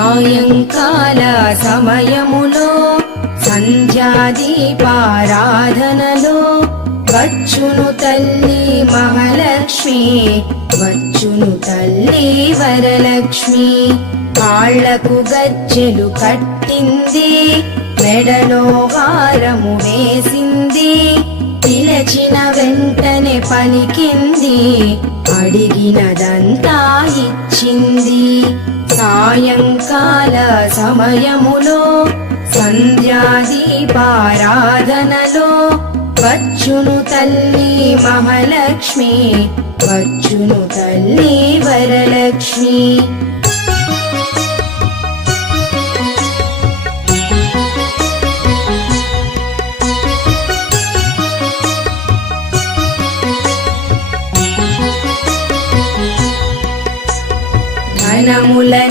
సాయంకాల సమయములో సంధ్యాదీపారాధనలో వచ్చును తల్లి మహాలక్ష్మి, వచ్చును తల్లి వరలక్ష్మి. కాళ్లకు గజ్జెలు కట్టింది, మెడలో హారము వేసింది, పిలచిన వెంటనే పలికింది, అడిగినదంతా ఇచ్చింది. సాయంకాల సమయములో సంధ్యాదీపారాధనలో వచ్చును తల్లి మహాలక్ష్మి, వచ్చును తల్లి వరలక్ష్మి. ధనములని